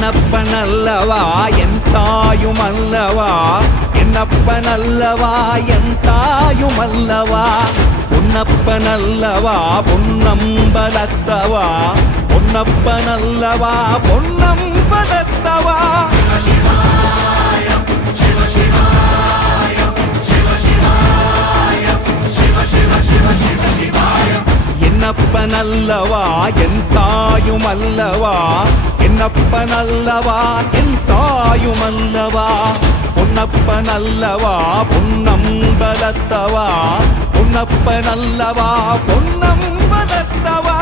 என்னப்பனல்லவா என் தாயுமல்லவா என்னப்பனல்லவா என் தாயுமல்லவா பொன்னப்பனல்லவா பொன்னம்பலத்தவா பொன்னப்பனல்லவா பொன்னம்பலத்தவா என்னப்பனல்லவா என் தாயுமல்லவா என்னப்பனல்லவா என் தாயுமல்லவா பொன்னப்பனல்லவா பொன்னம்பலத்தவா பொன்னப்பனல்லவா பொன்னம்பலத்தவா